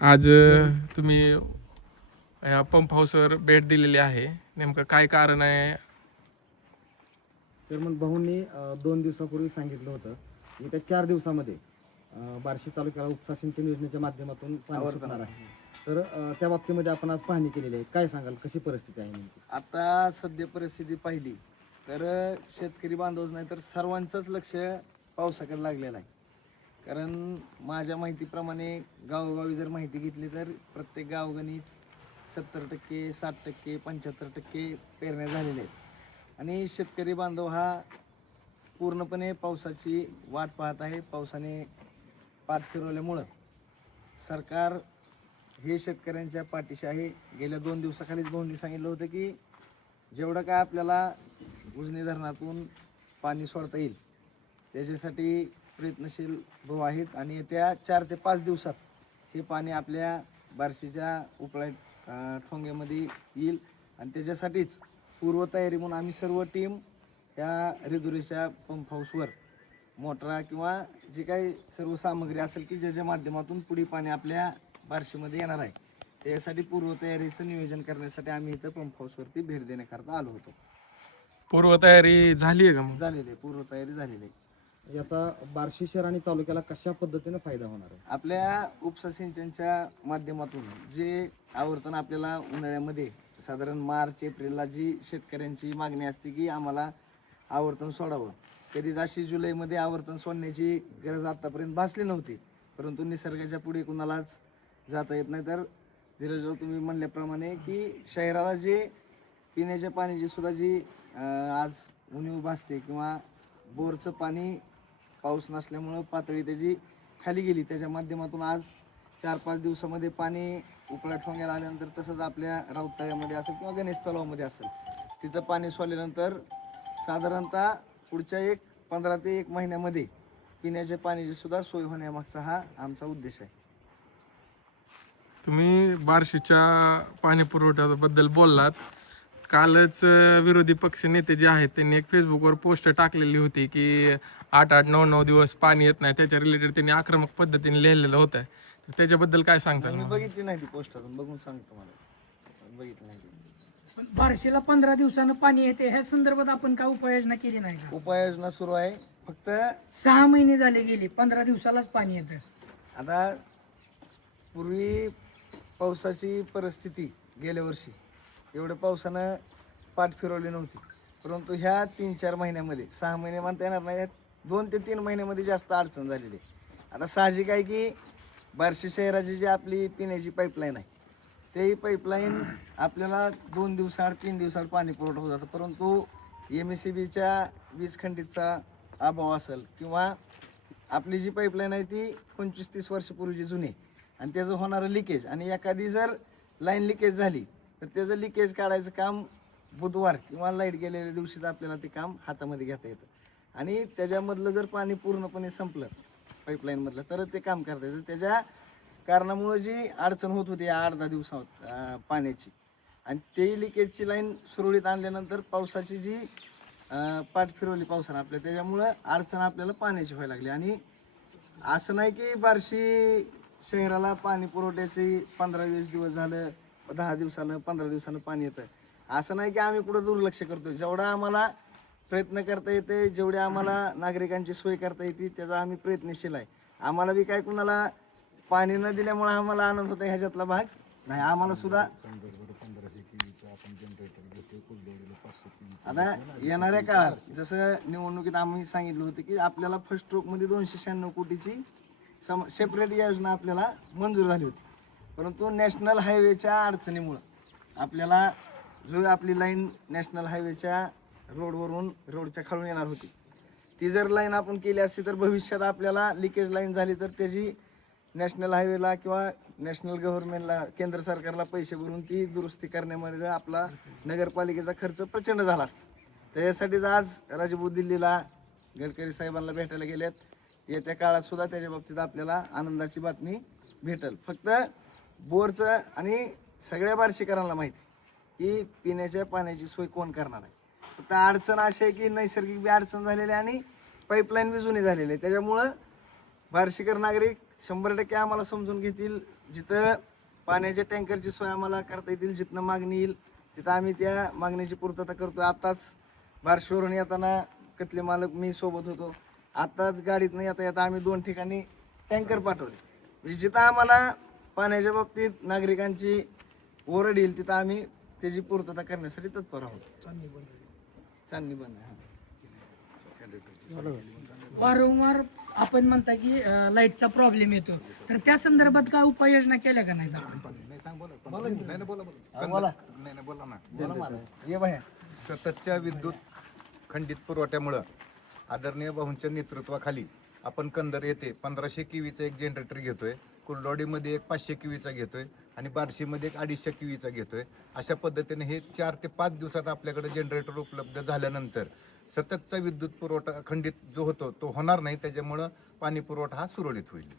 आज तुम्ही या पंप हाऊसवर भेट दिलेली आहे, नेमकं काय कारण आहे? तर मग भाऊंनी 2 दिवसापूर्वी सांगितलं होतं येत्या 4 दिवसामध्ये बार्शी तालुक्याला उपसा सिंचन योजनेच्या माध्यमातून पाणी सुटणार आहे. तर त्या बाबतीमध्ये आपण आज पाहणी केलेली आहे. काय सांगाल, कशी परिस्थिती आहे नेमकी? आता सध्या परिस्थिती पाहिली तर शेतकरी बांधवच नाही तर सर्वांचंच लक्ष पावसाकडे लागलेलं आहे. कारण माझ्या माहितीप्रमाणे गावोगावी जर माहिती घेतली तर प्रत्येक गावगणीच 70%, 60%, 75% पेरण्या झालेल्या आहेत आणि शेतकरी बांधव हा पूर्णपणे पावसाची वाट पाहत आहे. पावसाने पाठ फिरवल्यामुळं सरकार हे शेतकऱ्यांच्या पाठीशी आहे. गेल्या 2 दिवसाखालीच भाऊंनी सांगितलं होतं की जेवढं काय आपल्याला उजनी धरणातून पाणी सोडता येईल त्याच्यासाठी प्रयत्नशील भाऊ आहेत आणि येत्या 4 ते 5 दिवसात हे पाणी आपल्या बार्शीच्या उपळा ठोंग्यामध्ये येईल आणि त्याच्यासाठीच पूर्वतयारी म्हणून आम्ही सर्व टीम ह्या रिधुरीच्या पंप हाऊसवर मोटरा किंवा जे काही सर्व सामग्री असेल की ज्याच्या माध्यमातून पुढे पाणी आपल्या बार्शीमध्ये येणार आहे त्यासाठी पूर्वतयारीचं नियोजन करण्यासाठी आम्ही इथं पंप हाऊसवरती भेट देण्याकरता आलो होतो. पूर्वतयारी झाली आहे का मग? झालेली आहे, पूर्वतयारी झालेली आहे. याचा बार्शी शहर आणि तालुक्याला कशा पद्धतीने फायदा होणार आहे? आपल्या उपसा सिंचनच्या माध्यमातून जे आवर्तन आपल्याला उन्हाळ्यामध्ये साधारण मार्च एप्रिलला जी शेतकऱ्यांची मागणी असते की आम्हाला आवर्तन सोडावं, कधीच अशी जुलैमध्ये आवर्तन सोडण्याची गरज आतापर्यंत भासली नव्हती. परंतु निसर्गाच्या पुढे कुणालाच जाता येत नाही. तर धीरजराव तुम्ही म्हणल्याप्रमाणे की शहराला जे पिण्याच्या पाण्याची सुद्धा जी आज उणीव भासते किंवा बोरचं पाणी पाऊस नसल्यामुळं पातळी त्याची खाली गेली, त्याच्या माध्यमातून आज 4-5 दिवसामध्ये पाणी उपळा ठोंग्याला आल्यानंतर तसंच आपल्या राऊतळ्यामध्ये असेल किंवा गणेश तलावामध्ये असेल तिथं पाणी सोडल्यानंतर साधारणतः पुढच्या 15 ते 1 महिन्यामध्ये पिण्याच्या पाण्याची सुद्धा सोय होण्यामागचा हा आमचा उद्देश आहे. तुम्ही बार्शीच्या पाणी पुरवठ्याबद्दल बोललात. कालच विरोधी पक्ष नेते जे आहेत त्यांनी एक फेसबुकवर पोस्ट टाकलेली होती की 8-8, 9-9 दिवस पाणी येत नाही, त्याच्या रिलेटेड त्यांनी आक्रमक पद्धतीने लिहिलेलं होतं. तर त्याच्याबद्दल काय सांगताल? मी बघितली नाही ती पोस्ट, अजून बघून सांगतो मला, बघितली नाही ती. पण बार्शीला 15 दिवसानं पाणी येते ह्या संदर्भात आपण काय उपाययोजना केली नाही का? उपाययोजना सुरू आहे. फक्त 6 महिने झाले गेले, 15 दिवसालाच पाणी येतं. आता पूर्वी पावसाची परिस्थिती गेल्या वर्षी एवढं पावसानं पाठ फिरवली नव्हती, परंतु ह्या 3-4 महिन्यामध्ये 6 महिने म्हणता येणार नाही, 2 ते 3 महिन्यामध्ये जास्त अडचण झालेली आहे. आता साहजिक आहे की बार्शी शहराची जी आपली पिण्याची पाईपलाईन आहे तेही पाईपलाईन आपल्याला 2 दिवसाआड 3 दिवसाआड पाणी पुरवठा होत जातं. परंतु MSEBच्या वीज खंडितचा अभाव असेल किंवा आपली जी पाईपलाईन आहे ती 25-30 वर्षापूर्वीची जुनी आणि त्याचं होणारं लिकेज, आणि एखादी जर लाईन लिकेज झाली तर त्याचं लिकेज काढायचं काम बुधवार किंवा लाईट गेलेल्या दिवशीच आपल्याला ते काम हातामध्ये घेता येतं आणि त्याच्यामधलं जर पाणी पूर्णपणे संपलं पाईपलाईनमधलं तर ते काम करता येतं. त्याच्या कारणामुळं जी अडचण होत होती 8-10 दिवसात पाण्याची, आणि ते लिकेजची लाईन सुरळीत आणल्यानंतर पावसाची जी पाठ फिरवली पावसानं आपल्या, त्याच्यामुळं अडचण आपल्याला पाण्याची व्हायला लागली. आणि असं नाही की बार्शी शहराला पाणी पुरवठ्याची 15-20 दिवस झालं, 10 दिवसानं 15 दिवसानं पाणी येतं, असं नाही की आम्ही कुठं दुर्लक्ष करतो. जेवढा आम्हाला प्रयत्न करता येते, जेवढे आम्हाला नागरिकांची सोय करता येते त्याचा आम्ही प्रयत्नशील आहे. आम्हाला बी काय कुणाला पाणी न दिल्यामुळे आम्हाला आनंद होता ह्याच्यातला भाग नाही. आम्हाला सुद्धा आता येणाऱ्या काळात जसं निवडणुकीत आम्ही सांगितलं होतं की आपल्याला फर्स्ट स्ट्रोकमध्ये 296 कोटीची सेपरेट योजना आपल्याला मंजूर झाली होती, परंतु नॅशनल हायवेच्या अडचणीमुळं आपल्याला जो आपली लाईन नॅशनल हायवेच्या रोडच्या खालून येणार होती ती जर लाईन आपण केली असती तर भविष्यात आपल्याला लिकेज लाईन झाली तर त्याची नॅशनल हायवेला किंवा नॅशनल गव्हर्नमेंटला केंद्र सरकारला पैसे भरून ती दुरुस्ती करण्यामध्ये आपला नगरपालिकेचा खर्च प्रचंड झाला असता. त्याच्यासाठीच आज राजभाऊ दिल्लीला गडकरी साहेबांना भेटायला गेलेत. येत्या काळात सुद्धा त्याच्या बाबतीत आपल्याला आनंदाची बातमी भेटेल. फक्त बोरचं आणि सगळ्या बार्शीकरांना माहिती आहे की पिण्याच्या पाण्याची सोय कोण करणार आहे. फक्त अडचण अशी आहे की नैसर्गिक बी अडचण झालेली आहे आणि पाईपलाईन बी जुनी झालेली आहे. त्याच्यामुळं बार्शीकर नागरिक 100% आम्हाला समजून घेतील. जिथं पाण्याच्या टँकरची सोय आम्हाला करता येतील, जिथनं मागणी येईल तिथं आम्ही त्या मागणीची पूर्तता करतो. आताच बार्शीवरून येताना कतले मालक मी सोबत होतो. आताच गाडीतनं येता येता आम्ही 2 ठिकाणी टँकर पाठवले. म्हणजे जिथं आम्हाला पाण्याच्या बाबतीत नागरिकांची ओरड येईल तिथं आम्ही त्याची पूर्तता करण्यासाठी तत्पर आहोत. चांदणी बंद आहे. वारंवार आपण म्हणता की लाईटचा प्रॉब्लेम येतो, तर त्या संदर्भात काय उपाययोजना केल्या का नाही ये बाहेर. सततच्या विद्युत खंडित पुरवठ्यामुळं आदरणीय भाऊंच्या नेतृत्वाखाली आपण कंदर येथे 1500 किवीचा एक जनरेटर घेतोय, कुर्डवाडीमध्ये एक 500 किवीचा घेतोय आणि बार्शीमध्ये एक 250 किवीचा घेतोय. अशा पद्धतीने हे 4 ते 5 दिवसात आपल्याकडे जनरेटर उपलब्ध झाल्यानंतर सततचा विद्युत पुरवठा खंडित जो होतो तो होणार नाही. त्याच्यामुळं पाणी पुरवठा हा सुरळीत होईल.